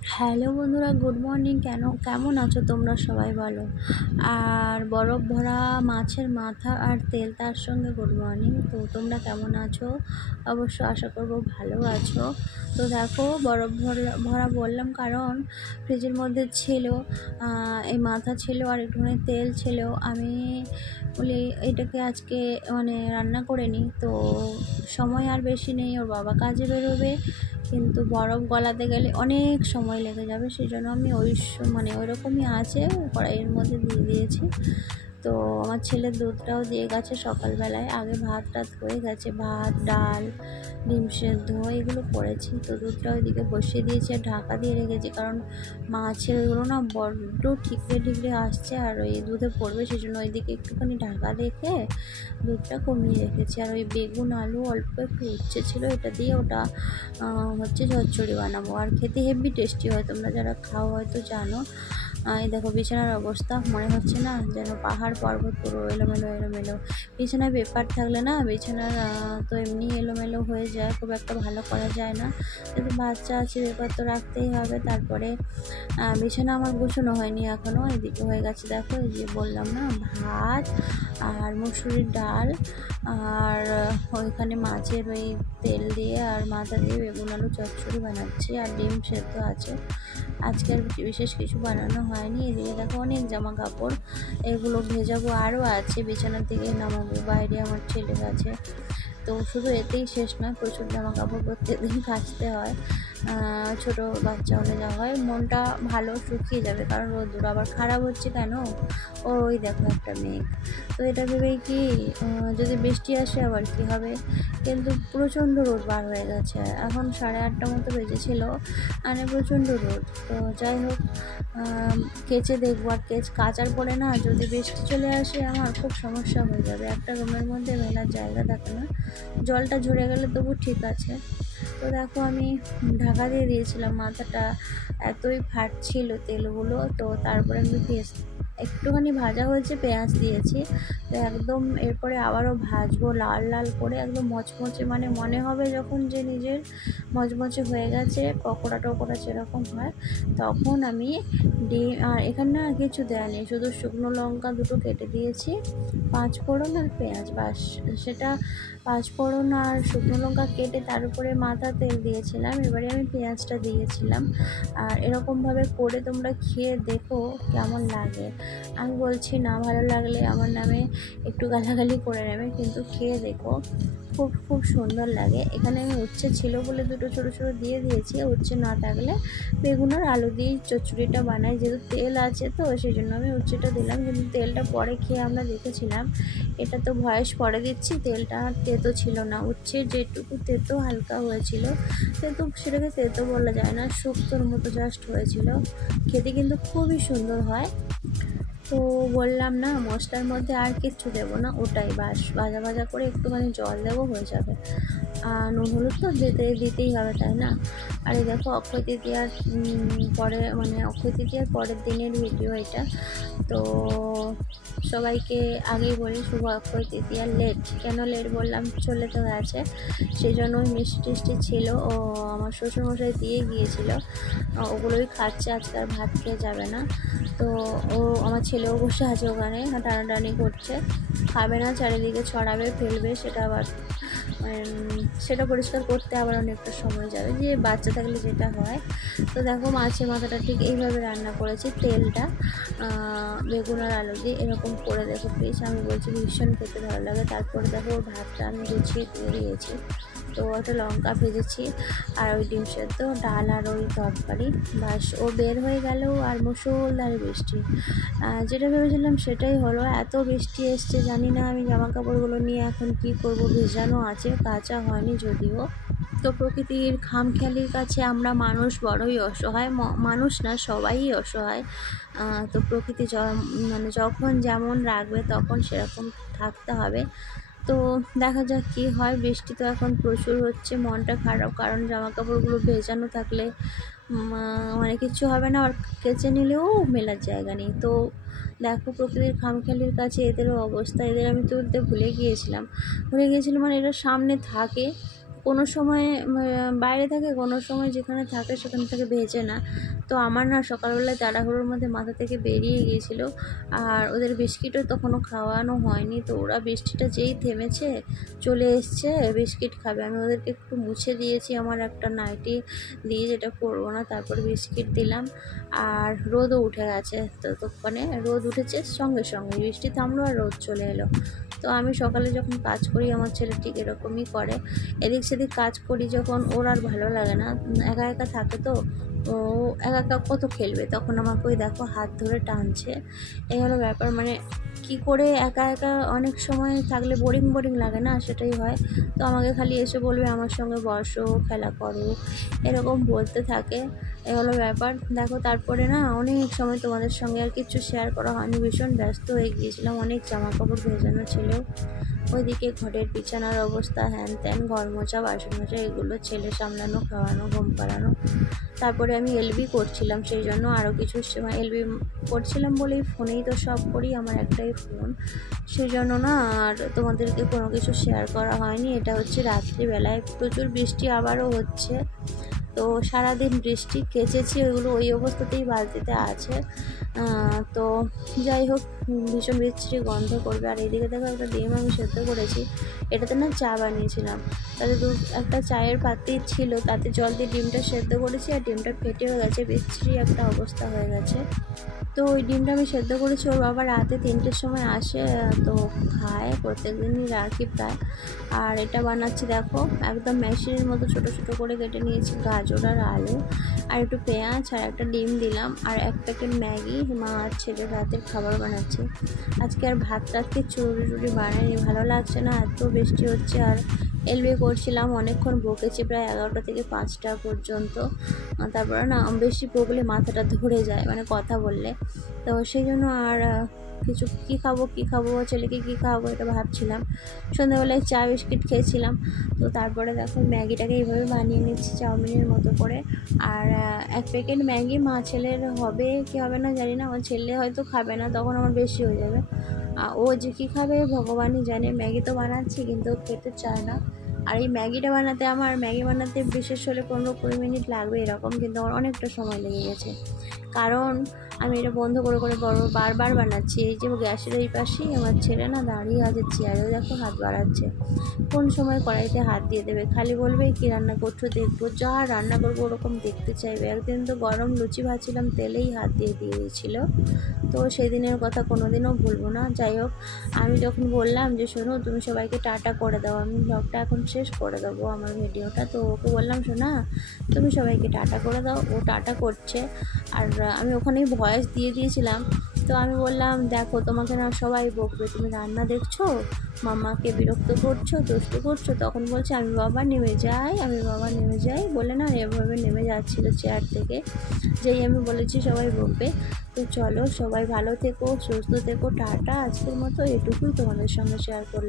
Hello বন্ধুরা, good morning. কেমন আছো তোমরা সবাই বলো। আর বরফ ভরা মাছের মাথা আর তেল, তার সঙ্গে গুড মর্নিং। তো তোমরা কেমন আছো? অবশ্য আশা করবো ভালো আছো। তো দেখো, বরফ ভরা ভরা বললাম কারণ ফ্রিজের মধ্যে ছিল এই মাথা ছিল আর একটুখানি তেল ছিল। আমি বলি এটাকে আজকে রান্না করে নিই। তো সময় আর বেশি নেই, ওর বাবা কাজে বেরোবে, কিন্তু বরফ গলাতে গেলে অনেক সময় লেগে যাবে। সেই জন্য আমি ওই রকমই আছে, কড়াইয়ের মধ্যে দিয়ে দিয়েছি। তো আমার ছেলের দুধটাও দিয়ে গেছে সকালবেলায়, আগে ভাত টাত হয়ে গেছে, ভাত ডাল ডিম সেদ্ধ এগুলো করেছি। তো দুধটা ওইদিকে বসিয়ে দিয়েছি আর ঢাকা দিয়ে রেখেছি, কারণ মাছের ওগুলো না বড্ড ঠিকরে ঠিকরে আসছে আর ওই দুধে পড়বে, সেই জন্য ওইদিকে একটুখানি ঢাকা রেখে দুধটা কমিয়ে রেখেছি। আর ওই বেগুন আলু অল্প একটু উচ্ছে ছিল, এটা দিয়ে ওটা হচ্ছে চচ্চড়ি বানাবো, আর খেতে হেভি টেস্টি হয়। তোমরা যারা খাও হয়তো জানো। এই দেখো বিছানার অবস্থা, মনে হচ্ছে না যেন পাহাড় পর্বত পুরো এলোমেলো এলোমেলো। বিছানায় পেপার থাকলে না বিছানার তো এমনি এলোমেলো হয়ে যায়, খুব একটা ভালো করা যায় না। কিন্তু বাচ্চা আছে, পেপার তো রাখতেই হবে। তারপরে বিছানা আমার গোছানো হয়নি এখনও, এদিকে হয়ে গেছে। দেখো এই যে বললাম না, ভাত আর মুসুরির ডাল আর ওইখানে মাছের ওই তেল দিয়ে আর মাথা দিয়ে বেগুন আলু চচ্চড়ি বানাচ্ছি, আর ডিম সেদ্ধ আছে। আজকে আর বিশেষ কিছু বানানো হয়নি। এদিকে দেখো অনেক জামা কাপড়, এগুলো ভেজাবো, আরও আছে, বিছানার দিকে নামাবো, বাইরে আমার ছেলে আছে। তো শুধু এতেই শেষ নয়, প্রচুর জামা কাপড় প্রত্যেকদিন কাচতে হয়। ছোটো বাচ্চা হলে যা হয়, মনটা ভালো শুকিয়ে যাবে, কারণ রোদ্দুর আবার খারাপ হচ্ছে কেন, ওই দেখো একটা মেঘ। তো এটা ভেবেই কি যদি বৃষ্টি আসে আবার কি হবে, কিন্তু প্রচণ্ড রোদ বার হয়ে গেছে। এখন 8:30 মতো বেজেছিল, প্রচণ্ড রোদ। তো যাই হোক, কেচে দেখবো। আর কাচার পরে না যদি বৃষ্টি চলে আসে আমার খুব সমস্যা হয়ে যাবে, একটা রুমের মধ্যে মেলার জায়গা থাকে না। জলটা ঝরে গেলে তবু ঠিক আছে। তো দেখো আমি ঢাকা দিয়ে দিয়েছিলাম, মাথাটা এতই ফাটছিল তেলগুলো। তো তারপরে আমি একটুখানি ভাজা হয়েছে, পেঁয়াজ দিয়েছি। তো একদম এরপরে আবারও ভাজবো লাল লাল করে, একদম মচমচে, মনে হবে যখন যে নিজের মচমচে হয়ে গেছে, পকোড়া টকোড়া যেরকম হয়, তখন আমি ডিম, আর এখানে না কিছু দেওয়া নেই, শুধু শুকনো লঙ্কা দুটো কেটে দিয়েছি, 5 ফোড়ন আর পেঁয়াজ, বাস। সেটা 5 ফোড়ন আর শুকনো লঙ্কা কেটে তার উপরে মাথা তেল দিয়েছিলাম, এবারে আমি পেঁয়াজটা দিয়েছিলাম। আর এরকমভাবে করে তোমরা খেয়ে দেখো কেমন লাগে। আমি বলছি না ভালো লাগলে আমার নামে একটু গালাগালি করে নেবে, কিন্তু খেয়ে দেখো, খুব খুব সুন্দর লাগে। এখানে আমি উচ্ছে ছিল বলে দুটো ছোটো ছোটো দিয়ে দিয়েছি, উচ্ছে না থাকলে বেগুন আর আলু দিয়ে চচ্চড়িটা বানাই, যেহেতু তেল আছে তো সেই জন্য আমি উচ্ছেটা দিলাম। কিন্তু তেলটা পরে খেয়ে আমরা দেখেছিলাম, এটা তো ভয়েস পরে দিচ্ছি, তেলটা আর তেতো ছিল না, উচ্ছের যেটুকু তেতো হালকা হয়েছিল, কিন্তু সেটাকে তেতো বলা যায় না, শুক্তোর মতো জাস্ট হয়েছিল। খেতে কিন্তু খুবই সুন্দর হয়। তো বললাম না, মশলার মধ্যে আর কিচ্ছু দেবো না, ওটাই বাস, ভাজা ভাজা করে একটুখানি জল দেবো, হয়ে যাবে। আর নুন হলুদ তো দিতেই হবে, তাই না? আর এই দেখো অক্ষয় তৃতীয়ার পরে, অক্ষয় তৃতীয়ার পরের দিনের ভিডিও এটা। তো সবাইকে আগেই বলি শুভ অক্ষয় তৃতীয়া। কেন লেট বললাম, চলে তো গেছে, সেই জন্য ওই মিষ্টি টিষ্টি ছিল, ও আমার শ্বশুরমশাই দিয়ে গিয়েছিলো, ওগুলোই খাচ্ছে, আজকে আর ভাত খেয়ে যাবে না। তো আমার ছেলেও বসে আছে ওখানে, টানাটানি করছে, খাবে না, চারিদিকে ছড়াবে ফেলবে, সেটা আবার সেটা পরিষ্কার করতে আবার অনেকটা সময় যাবে, যে বাচ্চা থাকলে যেটা হয়। তো দেখো মাছের মাথাটা ঠিক এইভাবে রান্না করেছি, তেলটা বেগুন আর আলু দিয়ে এরকম করে দেখো প্লিজ, আমি বলছি ভীষণ খেতে ভালো লাগে। তারপরে দেখো ওর ভাতটা আমি গুছিয়ে দিয়ে দিয়েছি, তো একটা লঙ্কা ভেজেছি আর ওই ডিম সেদ্ধ, ডাল আর ওই তরকারি, বাস। ও বের হয়ে গেল আর মুষলধারে বৃষ্টি, যেটা ভেবেছিলাম সেটাই হলো। এত বৃষ্টি এসছে, জানি না আমি জামা কাপড়গুলো নিয়ে এখন কি করব, ভেজানো আছে, কাচা হয়নি যদিও। তো প্রকৃতির খামখেয়ালির কাছে আমরা মানুষ বড়ই অসহায়, মানুষ না সবাই অসহায়। তো প্রকৃতি যখন যেমন রাখবে তখন সেরকম থাকতে হবে। তো দেখা যাক কী হয়। বৃষ্টি তো এখন প্রচুর হচ্ছে, মনটা খারাপ, কারণ জামা কাপড়গুলো ভেজানো থাকলে কিচ্ছু হবে না, আর কেচে নিলেও মেলার জায়গা নেই। তো দেখো প্রকৃতির খামখেয়ালির কাছে এদেরও অবস্থা, এদের আমি তুলতে ভুলে গিয়েছিলাম, এরা সামনে থাকে, কোনো সময় বাইরে থাকে, কোনো সময় যেখানে থাকে সেখান থেকে ভেজে না। তো আমার না সকালবেলায় তাড়াহুড়োর মধ্যে মাথা থেকে বেরিয়ে গিয়েছিলো, আর ওদের বিস্কিটও তখনও খাওয়ানো হয়নি। তো ওরা বৃষ্টিটা যেই থেমেছে চলে এসছে বিস্কিট খাবে। আমি ওদেরকে একটু মুছে দিয়েছি আমার একটা নাইটি দিয়ে, যেটা পরবো না, তারপর বিস্কিট দিলাম। আর রোদও উঠে গেছে, ততক্ষণে রোদ উঠেছে, সঙ্গে সঙ্গে বৃষ্টি থামলো আর রোদ চলে এলো। তো আমি সকালে যখন কাজ করি আমার ছেলে ঠিক এরকমই করে, এদিক সেদিক কাজ করি যখন, ওর আর ভালো লাগে না, একা একা থাকে তো, ও একা একা কত খেলবে, তখন আমাকে ওই দেখো হাত ধরে টানছে। এই হলো ব্যাপার, মানে কি করে একা একা অনেক সময় থাকলে বোরিং বোরিং লাগে না, সেটাই হয়। তো আমাকে খালি এসে বলবে আমার সঙ্গে বসো, খেলা করো, এরকম বলতে থাকে। এই হলো ব্যাপার। দেখো তারপরে না অনেক সময় তোমাদের সঙ্গে আর কিছু শেয়ার করা হয়নি, ভীষণ ব্যস্ত হয়ে গিয়েছিলাম, অনেক জামা কাপড় ভেজানো ছিল। ওইদিকে ঘরের বিছানার অবস্থা, হ্যান ত্যান, ঘর মোছা, বাসন মোছা, এগুলো ছেলে সামলানো, খাওয়ানো, ঘুম পাড়ানো। তারপরে আমি এলবি করছিলাম, সেই জন্য আরও কিছু এলবি করছিলাম বলেই, ফোনেই তো সব করি, আমার একটাই ফোন, সেই জন্য না আর তোমাদেরকে কোনো কিছু শেয়ার করা হয়নি। এটা হচ্ছে রাত্রিবেলায়, প্রচুর বৃষ্টি আবারও হচ্ছে। তো সারাদিন বৃষ্টি কেচেছি, ওইগুলো ওই অবস্থাতেই বালতিতে আছে। তো যাই হোক, ভীষণ বিচ্ছিরি গন্ধ করবে। আর এইদিকে দেখো একটা ডিম আমি সেদ্ধ করেছি, এটাতে না চা বানিয়েছিলাম, তাতে একটা চায়ের পাতি ছিল, তাতে জল দিয়ে ডিমটা সেদ্ধ করেছি, আর ডিমটা ফেটেও গেছে, বিচ্ছিরি একটা অবস্থা হয়ে গেছে। তো ওই ডিমটা আমি সেদ্ধ করেছি, ওর বাবা রাতে 3টের সময় আসে, তো খায়, প্রত্যেক দিনই রাখি প্রায়। আর এটা বানাচ্ছি দেখো, একদম মেশিনের মতো ছোটো ছোটো করে কেটে নিয়েছি গাজর আর আলু, আর একটু পেঁয়াজ, আর একটা ডিম দিলাম, আর 1 প্যাকেট ম্যাগি। মা আর ছেলের রাতের খাবার বানাচ্ছি। আজকে আর ভাত রাতকে চুরি টুরি বানাইনি, ভালো লাগছে না, এত বৃষ্টি হচ্ছে। আর এলবি করছিলাম, অনেকক্ষণ বকেছি, প্রায় 11টা থেকে 5টা পর্যন্ত। তারপরে না বেশি বকলে মাথাটা ধরে যায়, মানে কথা বললে, তো সেই জন্য আর কিছু কী খাবো ছেলেকে কী খাওয়াবো এটা ভাবছিলাম। সন্ধ্যাবেলায় চা বিস্কিট খেয়েছিলাম। তো তারপরে দেখো ম্যাগিটাকে এইভাবে বানিয়ে নিচ্ছি চাউমিনের মতো করে। আর 1 প্যাকেট ম্যাগি মা ছেলের হবে কি হবে না জানি না, আমার ছেলে হয়তো খাবে না, তখন আমার বেশি হয়ে যাবে। ও যে কী খাবে ভগবানই জানে। ম্যাগি তো বানাচ্ছি কিন্তু খেতে চায় না। আর এই ম্যাগি বানাতে বিশেষ হলে 15-20 মিনিট লাগবে এরকম, কিন্তু আমার অনেকটা সময় লেগে গেছে, কারণ আমি এটা বন্ধ করে বারবার বানাচ্ছি। এই যে গ্যাসের এই পাশেই আমার ছেলে না দাঁড়িয়ে আছে চেয়ারে, দেখো হাত বাড়াচ্ছে, কোন সময় কড়াইতে হাত দিয়ে দেবে, খালি বলবে কী রান্না করছো দেখবো, যা রান্না করবো ওরকম দেখতে চাইবে। একদিন তো গরম লুচি ভাজছিলাম, তেলেই হাত দিয়ে দিয়েছিল। তো সেদিনের কথা কোনোদিনও ভুলবো না। যাই হোক, আমি যখন বললাম যে শোনো তুমি সবাইকে টাটা করে দাও, আমি ব্লগটা এখন শেষ করে দেবো আমার ভিডিওটা, তো ওকে বললাম শোনা তুমি সবাইকে টাটা করে দাও, ও টাটা করছে। আর আমি ওখানেই ভয়েস দিয়ে দিয়েছিলাম। তো আমি বললাম দেখো তোমাকে না সবাই বকবে, তুমি রান্না দেখছো, মাম্মাকে বিরক্ত করছো, দুষ্টু করছো। তখন বলছে আমি বাবা নেমে যাই বলে না এভাবে নেমে যাচ্ছিল চেয়ার থেকে। যেই আমি বলেছি সবাই বকবে। তো চলো সবাই ভালো থেকো, সুস্থ থেকো, টাটা। আজকের মতো এটুকুই তোমাদের সঙ্গে শেয়ার করলাম।